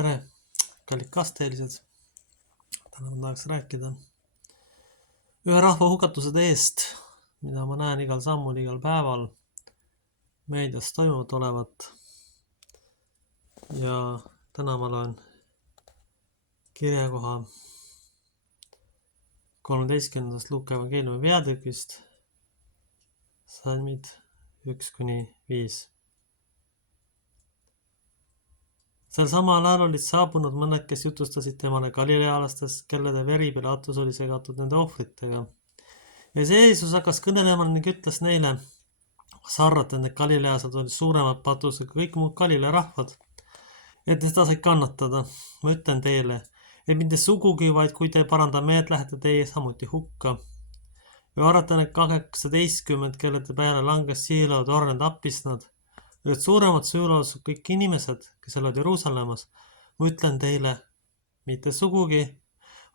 Tere, kallid kasteelised. Täna ma tahaks rääkida ühe rahva hukatused eest, mida ma näen igal sammul, igal päeval meedias toimuvat olevat. Ja täna ma loen kirjakoha 13. Luuka evangeeliumi peatükist, salmid 1-5. Sel samal ajal olid saabunud mõned, kes jutustasid temale galilealastest, kellede veri Pilatus oli segatud nende ohvritega. Ja see Jeesus hakkas kõnelema ning ütles neile, kas arvate, et need galileased olid suuremad patused kui kõik muud Galilea rahvad, et seda said kannatada. Ma ütlen teile, et mitte sugugi, vaid kui te paranda meelt, lähete teie samuti hukka. Ja arvate need 18, kellede peale langes siilaud orne tappis nad, olid suuremad süülaus kõik inimesed, kes olid Jeruusalemmas. Ma ütlen teile, mitte sugugi,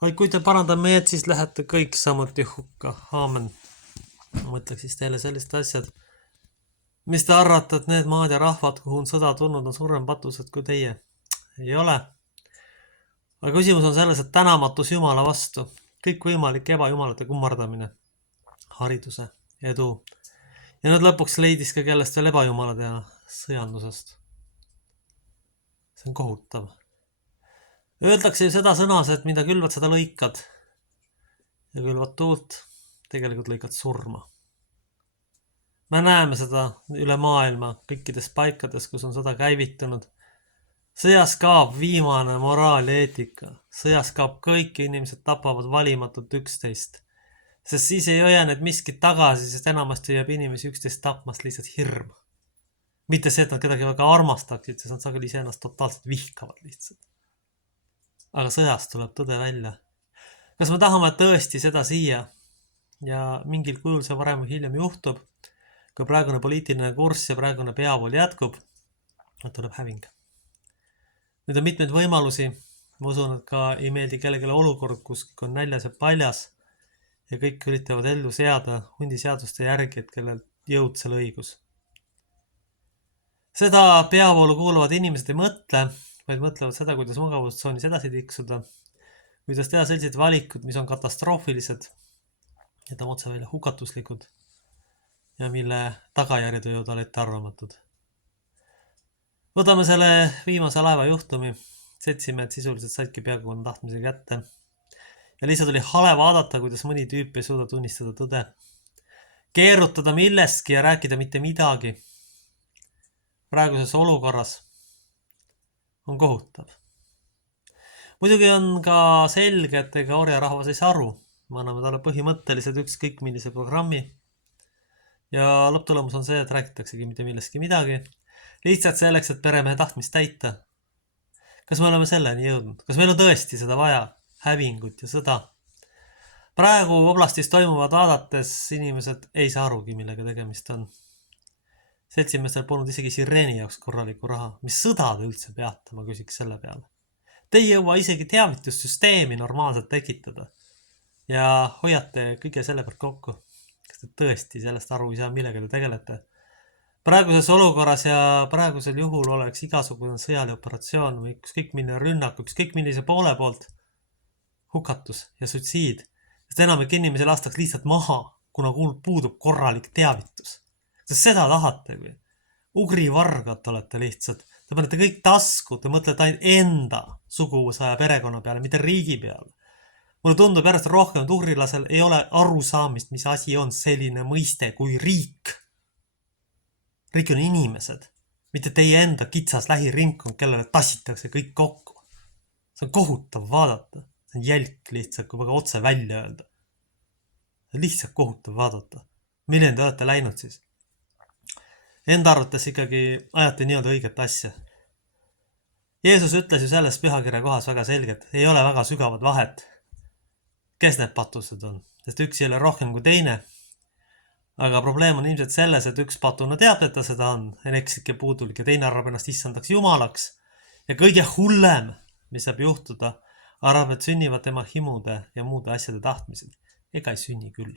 vaid kui te paranda meelt, siis lähete kõik samuti hukka. Aamen. Ma ütleks siis teile sellised asjad. Mis te arvate, et need maad ja rahvad, kuhu on sõda tulnud, on suurem patused kui teie? Ei ole. Aga küsimus on selles, et tänamatus Jumala vastu. Kõikvõimalik ebajumalate kummardamine. Hariduse, edu. Ja nüüd lõpuks leidis ka kellest veel ebajumalad ja sõjandusest. See on kohutav. Öeldakse ju seda sõnas, et mida külvad, seda lõikad. Ja külvad tuult, tegelikult lõikad surma. Me näeme seda üle maailma, kõikides paikades, kus on sõda käivitunud. Sõjas kaob viimane moraal ja eetika. Sõjas kaob kõik inimesed tapavad valimatult üksteist. Sest siis ei hoia need miskit tagasi, sest enamasti jääb inimesi üksteist tapmast lihtsalt hirm. Mitte see, et nad kedagi väga armastaksid, sest nad sageli ise ennast totaalselt vihkavad lihtsalt. Aga sõjast tuleb tõde välja. Kas me tahame tõesti seda siia? Ja mingil kujul see varem või hiljem juhtub, kui praegune poliitiline kurss ja praegune peavool jätkub, tuleb häving. Nüüd on mitmeid võimalusi. Ma usun, et ka ei meeldi kellelegi olukord, kus on näljas ja paljas ja kõik üritavad ellu seada hundiseaduste järgi, et kellel jõud selle õigus. Seda peavoolu kuuluvad inimesed ei mõtle, vaid mõtlevad seda, kuidas mugavustsoonis edasi tiksuda, kuidas teha sellised valikud, mis on katastroofilised ja ta on otse välja hukatuslikud ja mille tagajärjed võivad olla ettearvamatud. Võtame selle viimase laeva juhtumi. Seltsimehed sisuliselt saidki peaaegu on tahtmise kätte. Ja lihtsalt oli hale vaadata, kuidas mõni tüüp ei suuda tunnistada tõde. Keerutada millestki ja rääkida mitte midagi. Praeguses olukorras on kohutav. Muidugi on ka selge, et ega orja rahvas ei saa aru. Me anname talle põhimõttelised ükskõik millise programmi. Ja lõpptulemus on see, et räägitaksegi mitte millestki midagi. Lihtsalt selleks, et peremehe tahtmist täita. Kas me oleme selleni jõudnud? Kas meil on tõesti seda vaja? Hävingut ja sõda. Praegu oblastis toimuvad vaadates inimesed ei saa arugi, millega tegemist on. Seltsimeestel polnud isegi sireeni jaoks korraliku raha. Mis sõda te üldse peate, ma küsiks selle peale. Te ei jõua isegi teavitussüsteemi normaalselt tekitada. Ja hoiate kõige selle pealt kokku. Kas te tõesti sellest aru ei saa, millega te tegelete? Praeguses olukorras ja praegusel juhul oleks igasugune sõjaline operatsioon või ükskõik milline rünnak, ükskõik millise poole poolt hukatus ja sutsiid. Sest enamik inimesi lastaks lihtsalt maha, kuna puudub korralik teavitus. Sest seda tahate või? Ugrivargad olete lihtsalt. Te panete kõik tasku, te mõtlete ainult enda suguvõsa ja perekonna peale, mitte riigi peale. Mulle tundub järjest rohkem, et ugrilasel ei ole arusaamist, mis asi on selline mõiste kui riik. Riik on inimesed, mitte teie enda kitsas lähiringkond, kellele tassitakse kõik kokku. See on kohutav vaadata. See on jälk lihtsalt, kui väga otse välja öelda. See on lihtsalt kohutav vaadata. Milline te olete läinud siis? Enda arvates ikkagi ajate nii-öelda õiget asja. Jeesus ütles ju selles pühakirja kohas väga selgelt, ei ole väga sügavad vahet. Kes need patused on? Sest üks ei ole rohkem kui teine. Aga probleem on ilmselt selles, et üks patuna teab, et ta seda on, ekslik ja puudulik, ja teine arvab ennast issandaks jumalaks. Ja kõige hullem, mis saab juhtuda, arvab, et sünnivad tema himude ja muude asjade tahtmised. Ega ei sünni küll.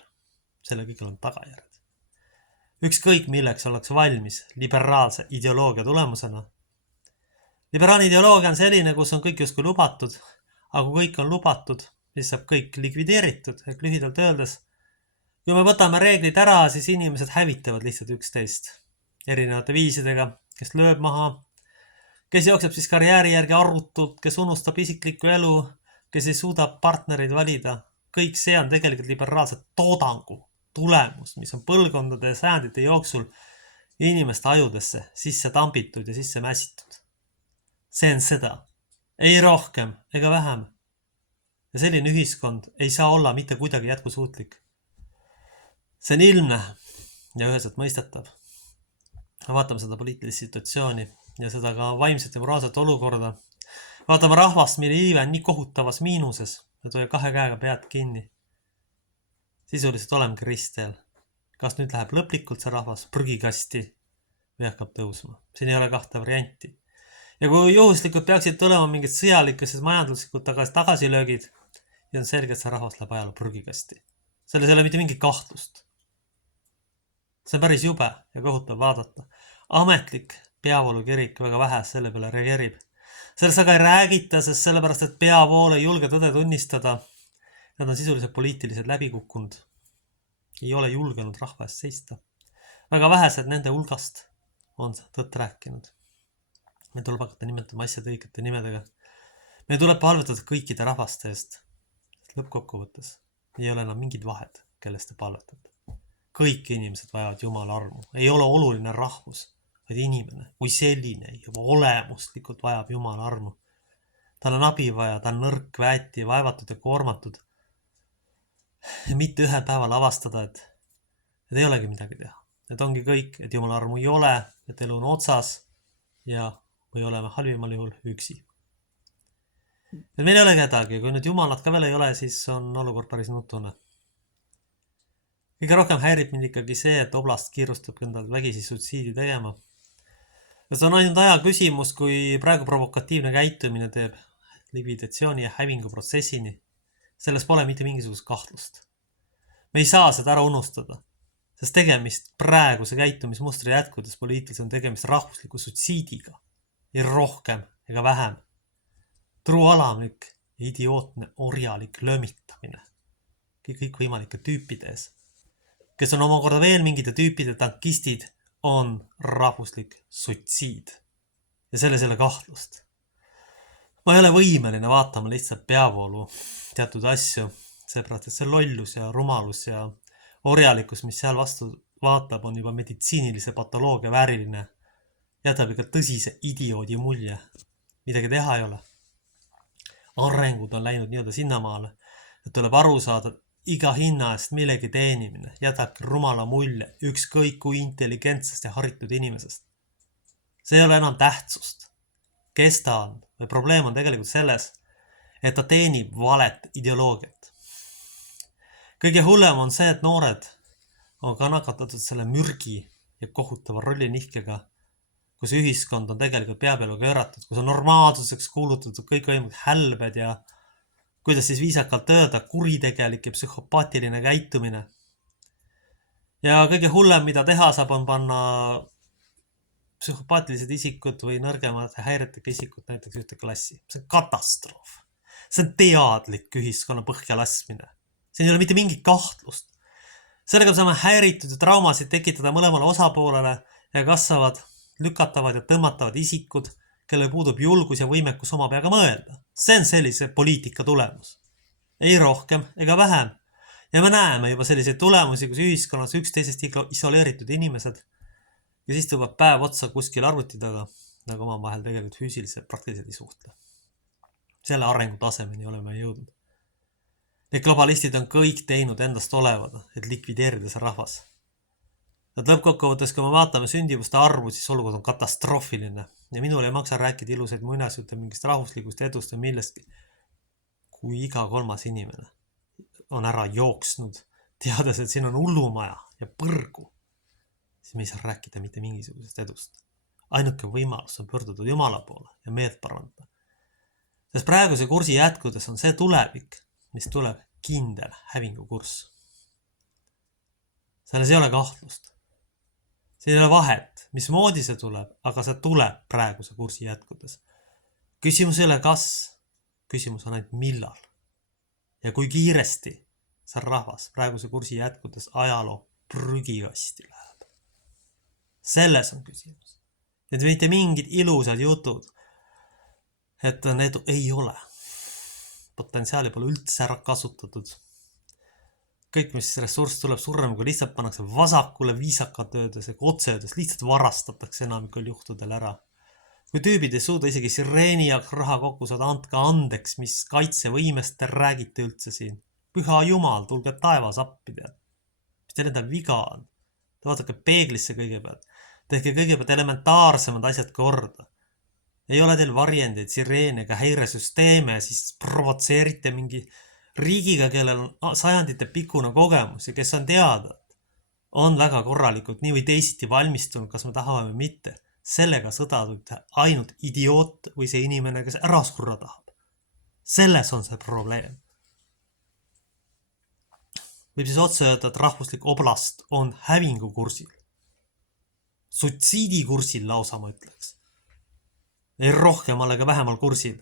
Selle kõigil on tagajärjed. Ükskõik milleks oleks valmis liberaalse ideoloogia tulemusena, Liberaalne ideoloogia on selline, kus on kõik justkui lubatud, aga kui kõik on lubatud, siis saab kõik likvideeritud, ehk lühidalt öeldes. Kui me võtame reeglid ära, siis inimesed hävitavad lihtsalt üksteist erinevate viisidega, kes lööb maha, kes jookseb siis karjääri järgi arutult, kes unustab isiklikku elu, kes ei suuda partnereid valida. Kõik see on tegelikult liberaalse toodangu tulemus, mis on põlvkondade ja sajandite jooksul inimeste ajudesse sisse tambitud ja sisse mässitud. See on seda. Ei rohkem ega vähem. Ja selline ühiskond ei saa olla mitte kuidagi jätkusuutlik. See on ilmne ja üheselt mõistetav. Vaatame seda poliitilist situatsiooni ja seda ka vaimset ja moraalset olukorda. Vaatame rahvast, mille iive on nii kohutavas miinuses ja toja 2 käega pead kinni. Sisuliselt olemegi ristteel. Kas nüüd läheb lõplikult see rahvas prügikasti või hakkab tõusma? Siin ei ole 2 varianti. Ja kui juhuslikult peaksid tulema mingid sõjalikud, siis majanduslikud tagasilöögid, ja on selge, et see rahvas läheb ajaloo prügikasti. Selles ei ole mitte mingit kahtlust. See on päris jube ja kohutav vaadata. Ametlik peavoolu kirik väga vähe selle peale reageerib. Selles aga ei räägita, sest sellepärast, et peavool ei julge tõde tunnistada. Nad on sisuliselt poliitiliselt läbikukkunud. Ei ole julgenud rahva eest seista. Väga vähesed nende hulgast on tõtt rääkinud. Me tuleb hakata nimetama asjade õigete nimedega. Me tuleb palvetada kõikide rahvaste eest. Lõppkokkuvõttes ei ole enam mingid vahed, kellest te palvetate. Kõik inimesed vajavad Jumala armu. Ei ole oluline rahvus, vaid inimene kui selline juba olemuslikult vajab Jumala armu. Tal on abi vaja, ta on nõrk, väeti, vaevatud ja koormatud. Ja mitte ühel päeval avastada, et ei olegi midagi teha. Et ongi kõik, et Jumala armu ei ole, et elu on otsas ja või oleme halvimal juhul üksi. Et meil ei ole kedagi, kui nüüd Jumalat ka veel ei ole, siis on olukord päris nutune. Kõige rohkem häirib mind ikkagi see, et oblast kiirustab endal vägisi suitsiidi tegema. Ja see on ainult aja küsimus, kui praegu provokatiivne käitumine teeb likvidatsiooni ja hävingu protsessini. Selles pole mitte mingisugust kahtlust. Me ei saa seda ära unustada, sest tegemist praeguse käitumismustri jätkudes poliitiliselt on tegemist rahvusliku suitsiidiga. Ei rohkem ega vähem. Trualamlik ja idiootne orjalik löömitamine kõik võimalike tüüpide ees, kes on omakorda veel mingite tüüpide tankistid, on rahvuslik suitsiid. Ja selles ei ole kahtlust. Ma ei ole võimeline vaatama lihtsalt peavoolu teatud asju, seepärast, et see lollus ja rumalus ja orjalikkus, mis seal vastu vaatab, on juba meditsiinilise patoloogia vääriline. Jätab ikka tõsise idioodi mulje. Midagi teha ei ole. Arengud on läinud nii-öelda sinnamaale, et tuleb aru saada, iga hinna eest millegi teenimine jätabki rumala mulje ükskõik kui intelligentsest ja haritud inimesest. See ei ole enam tähtsust. Kes ta on? Või probleem on tegelikult selles, et ta teenib valet ideoloogiat. Kõige hullem on see, et noored on ka nakatatud selle mürgi ja kohutava rollinihkega, kus ühiskond on tegelikult pea peale kööratud, kus on normaalsuseks kuulutatud kõik võimud hälbed ja kuidas siis viisakalt öelda, kuritegelik ja psühhopaatiline käitumine. Ja kõige hullem, mida teha saab, on panna psühhopaatilised isikud või nõrgemate häiretega isikud näiteks ühte klassi. See on katastroof. See on teadlik ühiskonna põhja laskmine. Siin ei ole mitte mingit kahtlust. Sellega saame häiritud ja traumasid tekitada mõlemale osapoolele ja kasvavad, lükatavad ja tõmmatavad isikud, kelle puudub julgus ja võimekus oma peaga mõelda. See on sellise poliitika tulemus. Ei rohkem ega vähem. Ja me näeme juba selliseid tulemusi, kus ühiskonnas üksteisest isoleeritud inimesed, kes istuvad päev otsa kuskil arvuti taga, nagu omavahel tegelikult füüsiliselt praktiliselt ei suhtle. Selle arengu tasemeni oleme jõudnud. Need globalistid on kõik teinud endast olevad, et likvideerida see rahvas. Nad lõppkokkuvõttes, kui me vaatame sündivuste arvu, siis olukord on katastroofiline. Ja minul ei maksa rääkida ilusaid muinasjutte mingist rahvuslikust edust ja millestki. Kui iga 3. inimene on ära jooksnud, teades, et siin on hullumaja ja põrgu, siis me ei saa rääkida mitte mingisugusest edust. Ainuke võimalus on pöörduda Jumala poole ja meelt parandada. Sest praeguse kursi jätkudes on see tulevik, mis tuleb kindel hävingukurss. Selles ei ole kahtlust. Siin ei ole vahet, mismoodi see tuleb, aga see tuleb praeguse kursi jätkudes. Küsimus ei ole kas, küsimus on ainult millal. Ja kui kiiresti see rahvas praeguse kursi jätkudes ajaloo prügikasti läheb. Selles on küsimus. Need mitte mingid ilusad jutud, et need ei ole. Potentsiaali pole üldse ära kasutatud. Kõik, mis ressurss tuleb surrem, kui lihtsalt pannakse vasakule viisakalt öeldes ja otse öeldes lihtsalt varastatakse enamikul juhtudel ära. Kui tüübid ei suuda isegi sireeni jaoks raha kokku saada, andke andeks, mis kaitsevõimest te räägite üldse siin. Püha jumal, tulge taevas appi tead. Mis teil endal viga on? Te vaadake peeglisse kõigepealt. Tehke kõigepealt elementaarsemad asjad korda. Ei ole teil varjendeid, sireene ega häiresüsteeme, siis provotseerite mingi riigiga, kellel on sajandite pikkuna kogemus ja kes on teada, on väga korralikult nii või teisiti valmistunud, kas me tahame või mitte. Sellega sõda ainult idioot või see inimene, kes ära surra tahab. Selles on see probleem. Võib siis otse öelda, et rahvuslik oblast on hävingukursil. Sutsiidikursil lausa ma ütleks. Ei rohkemal ega vähemal kursil.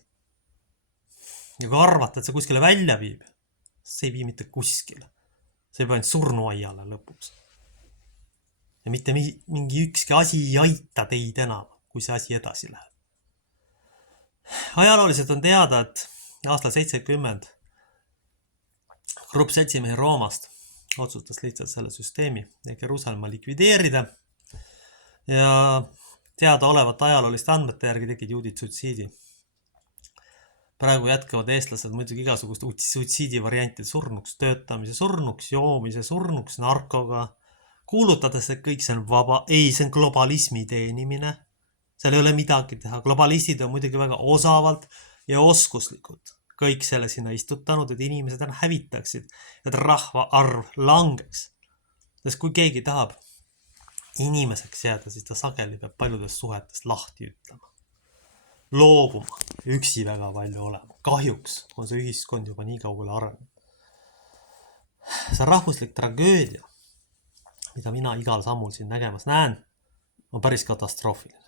Ja kui arvata, et see kuskile välja viib, see ei vii mitte kuskile. See peab ainult surnuaiale lõpuks. Ja mitte mingi ükski asi ei aita teid enam, kui see asi edasi läheb. Ajalooliselt on teada, et aastal 70 grupp seltsimehi Roomast otsustas lihtsalt selle süsteemi ehk Jeruusalemma likvideerida ja teada olevat ajalooliste andmete järgi tegid juudid sutsiidi. Praegu jätkavad eestlased muidugi igasugust sutsiidi variantid surnuks, töötamise surnuks, joomise surnuks, narkoga, kuulutades, et kõik see on vaba. Ei, see on globalismi teenimine. Seal ei ole midagi teha. Globalistid on muidugi väga osavalt ja oskuslikud kõik selle sinna istutanud, et inimesed hävitaksid, et rahva arv langeks. Sest kui keegi tahab inimeseks jääda, siis ta sageli peab paljudest suhetest lahti ütlema. Loobuma, üksi väga palju olema. Kahjuks on see ühiskond juba nii kaugele arenenud. See rahvuslik tragöödia, mida mina igal sammul siin nägemas näen, on päris katastroofiline.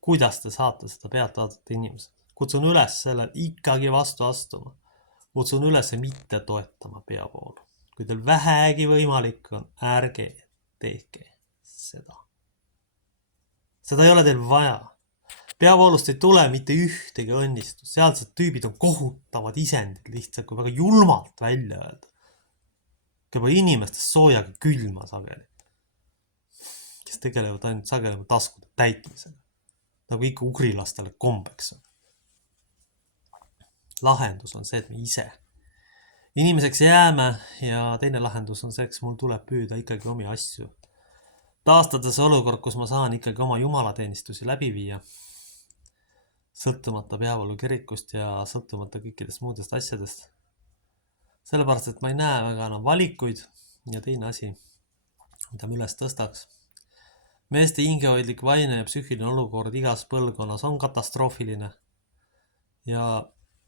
Kuidas te saate seda pealt vaadata inimesed? Kutsun üles selle ikkagi vastu astuma. Kutsun üles mitte toetama peavoolu. Kui teil vähegi võimalik on, ärge tehke seda. Seda ei ole teil vaja. Peavoolust ei tule mitte ühtegi õnnistust. Sealsed tüübid on kohutavad isendid lihtsalt, kui väga julmalt välja öelda. Keba inimestest soojaga külma sageli. Kes tegelevad ainult sageli taskude täitmisega. Nagu ikka ugrilastele kombeks on. Lahendus on see, et me ise inimeseks jääme ja teine lahendus on see, et mul tuleb püüda ikkagi omi asju. Taastada see olukord, kus ma saan ikkagi oma jumalateenistusi läbi viia. Sõltumata peavoolu kirikust ja sõltumata kõikidest muudest asjadest. Sellepärast, et ma ei näe väga enam valikuid ja teine asi, mida me üles tõstaks. Meeste hingehoidlik vaine ja psüühiline olukord igas põlvkonnas on katastroofiline ja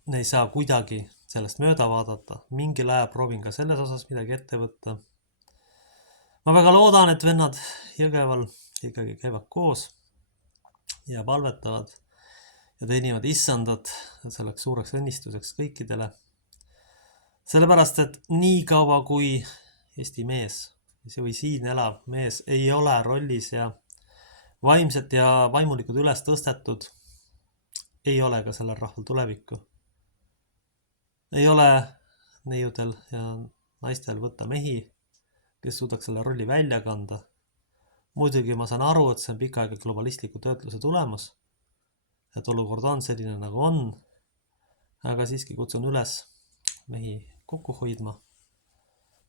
ne ei saa kuidagi sellest mööda vaadata. Mingil ajal proovin ka selles osas midagi ette võtta. Ma väga loodan, et vennad Jõgeval ikkagi käivad koos ja palvetavad ja teenivad issandat selleks suureks õnnistuseks kõikidele. Sellepärast, et nii kaua kui Eesti mees või siin elav mees ei ole rollis ja vaimselt ja vaimulikud üles tõstetud, ei ole ka sellel rahval tulevikku. Ei ole neiudel ja naistel võtta mehi, kes suudaks selle rolli välja kanda. Muidugi ma saan aru, et see on pikaaega globalistliku töötluse tulemus, et olukord on selline nagu on, aga siiski kutsun üles mehi kokku hoidma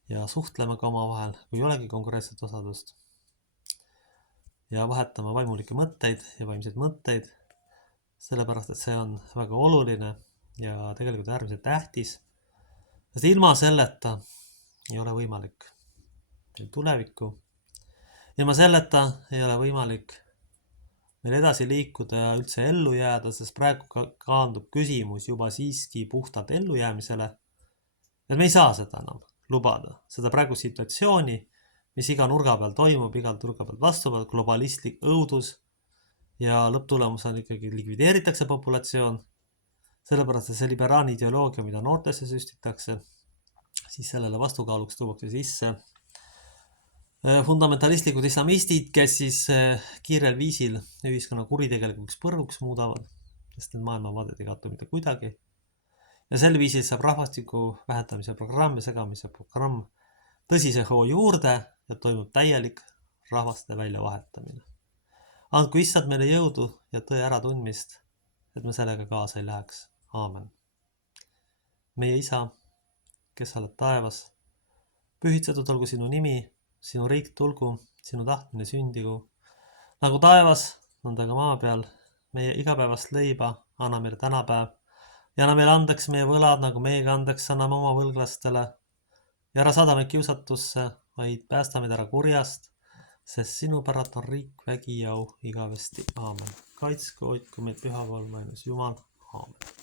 ja suhtlema ka omavahel, kui ei olegi konkreetset osadust. Ja vahetama vaimulikke mõtteid ja vaimseid mõtteid, sellepärast, et see on väga oluline ja tegelikult äärmiselt tähtis. Sest ilma selleta ei ole võimalik meil tulevikku. Ilma selleta ei ole võimalik meil edasi liikuda ja üldse ellu jääda, sest praegu kaandub küsimus juba siiski puhtalt ellujäämisele. Et me ei saa seda enam lubada. Seda praegu situatsiooni, mis iga nurga peal toimub, igalt nurga peal vastuvad, globalistlik õudus ja lõpptulemusena ikkagi likvideeritakse populatsioon, sellepärast, et see liberaalne ideoloogia, mida noortesse süstitakse, siis sellele vastukaaluks tuuakse sisse fundamentalistlikud islamistid, kes siis kiirel viisil ühiskonna kuritegelikuks põrguks muudavad, sest need maailmavaadet ei kattu mitte kuidagi. Ja sel viisil saab rahvastiku vähendamise programm ja segamise programm tõsise hoo juurde ja toimub täielik rahvaste väljavahetamine. Andku issand meile jõudu ja tõe äratundmist, et me sellega kaasa ei läheks. Aamen. Meie isa, kes oled taevas, pühitsetud olgu sinu nimi, sinu riik tulgu, sinu tahtmine sündigu. Nagu taevas, nõnda ka maa peal, meie igapäevast leiba anna meile tänapäev ja anna meile andeks meie võlad, nagu meiega andeks anname oma võlglastele. Ja ära saada meid kiusatusse, vaid päästa meid ära kurjast, sest sinu päralt on riik, vägi ja au igavesti. Aamen. Kaitsku, hoidku meid püha kolm ainus Jumal. Aamen.